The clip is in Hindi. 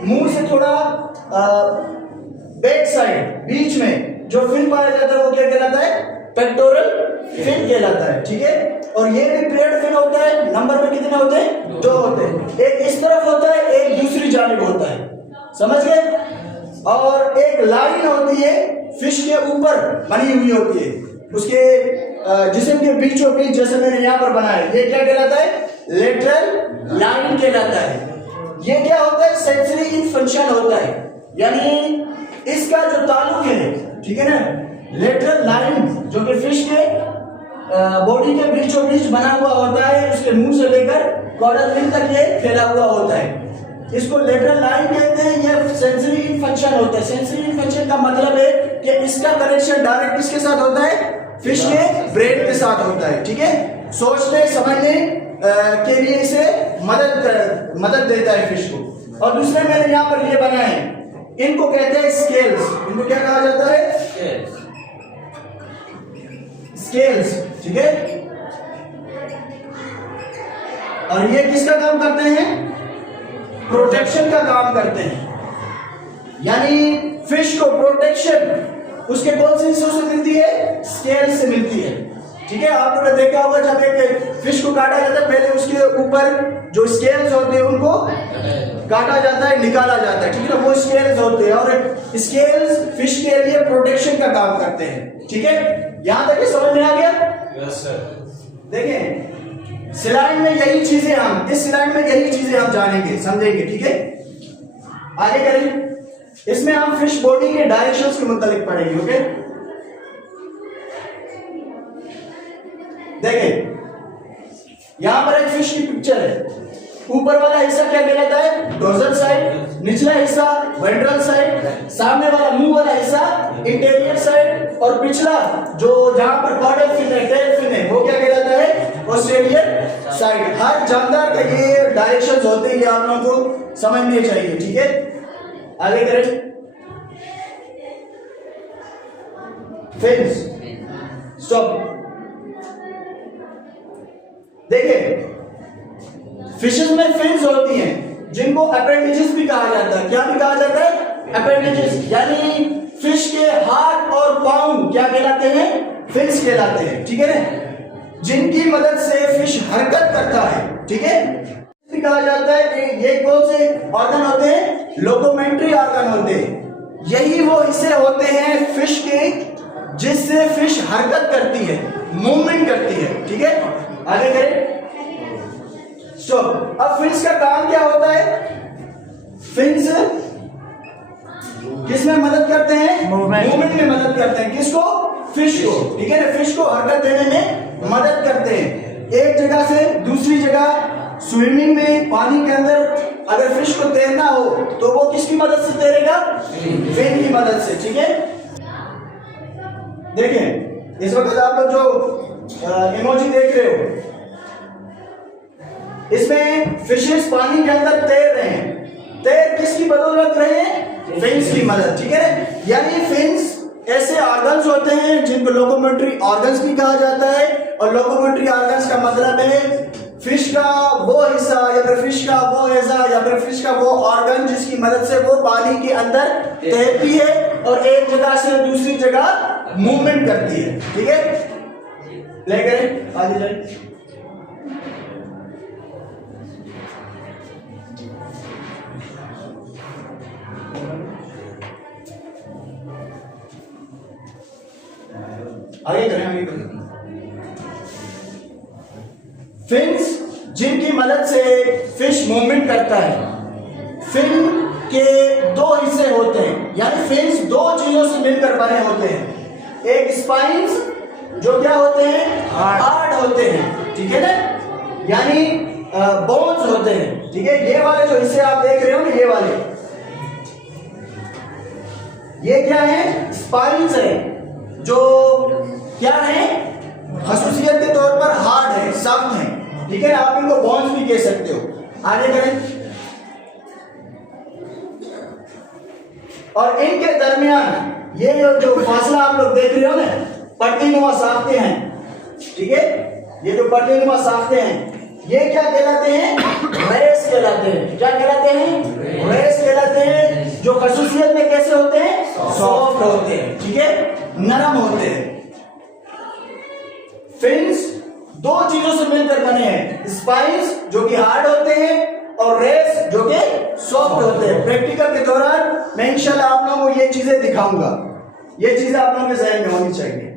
मुंह से थोड़ा बैक साइड बीच में जो फिन पाया जाता है वो क्या कहलाता है? पेक्टोरल फिन कहलाता है। ठीक है, और ये भी पेयर्ड फिन होता है। नंबर में कितने होते हैं? 2 होते हैं। एक इस तरफ होता है, एक दूसरी जानिब होता है, समझ गए? और एक लाइन होती है फिश के ऊपर बनी हुई होती है, उसके जिस्म के बीचों बीच, जैसे मैंने यहाँ पर बनाया, ये क्या कहलाता है? लेटरल लाइन कहलाता है। ये क्या होता है? सेंसरी इन फंक्शन होता है, यानी इसका जो ताल्लुक है, ठीक है ना, लेटरल लाइन जो कि फिश के बॉडी के बीचों बीच बना हुआ होता है, उसके मुंह से लेकर कॉर्डल फिन तक ये फैला हुआ होता है, इसको लेटरल लाइन कहते हैं। ये सेंसरी इन फंक्शन होता है। सेंसरी इन फंक्शन का मतलब है कि इसका कनेक्शन डायरेक्ट किसके साथ होता है? फिश के ब्रेन के साथ होता है। ठीक है, सोचने समझने के लिए इसे मदद देता है फिश को। और दूसरे मैंने यहाँ पर ये बनाए हैं, इनको कहते हैं स्केल्स। इनको क्या कहा जाता है? स्केल्स। ठीक है, और ये किसका काम करते हैं? प्रोटेक्शन का काम करते हैं, यानी फिश को प्रोटेक्शन उसके कौन से हिस्सों से मिलती है? स्केल से मिलती है। ठीक है, आप लोगों ने देखा होगा जब एक फिश को काटा जाता है, पहले उसके ऊपर जो स्केल्स होते हैं उनको काटा जाता है, निकाला जाता है। ठीक है ना, वो स्केल्स होते हैं, और स्केल्स फिश के लिए प्रोटेक्शन का काम करते हैं। ठीक है, यहां तक ये समझ में आ गया? Yes sir. देखें, सिलाइन में यही चीजें हम इस सिलाइन में यही चीजें हम जानेंगे, समझेंगे। ठीक है, आगे करें। इसमें हम फिश बॉडी के डायरेक्शंस के मुतालिक पढ़ेंगे। ओके, देखें, यहां पर एक फिश की पिक्चर है। ऊपर वाला हिस्सा क्या कहलाता है? Dorsal side. निचला हिस्सा वेंट्रल साइड। सामने वाला मुंह वाला हिस्सा इंटीरियर साइड। और पिछला जो जहां पर कॉर्डल फिन है, टेल फिन है, वो क्या कहलाता है? Posterior side. हर जानदार का ये डायरेक्शंस होते हैं, ये आप लोगों को समझने चाहिए। ठीक है, आगे करें। Fins, stop. देखिए, फिशेस में फिन्स होती हैं जिनको अपेंडिजेस भी कहा जाता है। क्या भी कहा जाता है? अपेंडिजेस, यानी फिश के हाथ और पांव क्या कहलाते हैं? फिन्स कहलाते हैं। ठीक है ना, जिनकी मदद से फिश हरकत करता है। ठीक है, कहा जाता है कि ये कौन से ऑर्गन होते हैं? लोकोमेंट्री ऑर्गन होते हैं। यही वो हिस्से होते हैं फिश के जिससे फिश हरकत करती है, मूवमेंट करती है। ठीक है, आगे करें। स्टॉप। अब फिन्स का काम क्या होता है? फिन्स किसमें मदद करते हैं? मूवमेंट में मदद करते हैं। किसको? फिश को। ठीक है ना, फिश को हरकत देने में मदद करते हैं। एक जगह से दूसरी जगह, स्विमिंग में, पानी के अंदर अगर फिश को तैरना हो तो वो किसकी मदद से तैरेगा? फिन की मदद से। ठीक है, देखें, इस वक्त आप लोग जो इमोजी देख रहे हो, इसमें फिशेस पानी के अंदर तैर रहे हैं। तैर किसकी बदौलत रहे हैं? फिन्स की मदद। ठीक है, यानी फिन्स ऐसे ऑर्गन्स होते हैं जिनको लोकोमोटरी ऑर्गन्स भी कहा जाता है। और लोकोमोटरी ऑर्गन्स का मतलब है फिश का वो हिस्सा, या फिर फिश का वो हिस्सा, या फिर फिश का वो ऑर्गन जिसकी मदद से वो पानी के अंदर तैरती है और एक जगह से दूसरी जगह मूवमेंट करती है। ठीक है, प्ले करें, आगे जाए। आगे करें, आगे करें। फिन्स जिनकी मदद से फिश मूवमेंट करता है। फिन के 2 हिस्से होते हैं, यानी फिन्स 2 चीजों से मिलकर बने होते हैं। एक स्पाइन्स जो क्या होते हैं? हार्ड होते हैं। ठीक है ना, यानी बोन्स होते हैं। ठीक है, ये वाले जो हिस्से आप देख रहे हो ना, ये वाले, ये क्या है? स्पाइन्स है, जो क्या है? खसूसियत के तौर पर हार्ड है, सख्त है। ठीक है, आप इनको बोन्स भी कह सकते हो। आगे करें। और इनके दरमियान ये जो फासला आप लोग देख रहे हो ना, पट्टीनुमा साख्ते हैं। ठीक है, ये जो पट्टीनुमा साख्ते हैं, ये क्या कहलाते हैं? रेस कहलाते हैं। क्या कहलाते हैं? रेस कहलाते जो खसूसियत में कैसे होते हैं, सॉफ्ट होते हैं, ठीक है, नरम होते हैं। फिन्स दो चीजों से मिलकर बने हैं, स्पाइन्स जो कि हार्ड होते हैं और रेस जो कि सॉफ्ट होते हैं। प्रैक्टिकल के दौरान मैं इंशाल्लाह आप लोगों को ये चीजें दिखाऊंगा, ये चीजें आप लोगों के ज़हन में होनी चाहिए।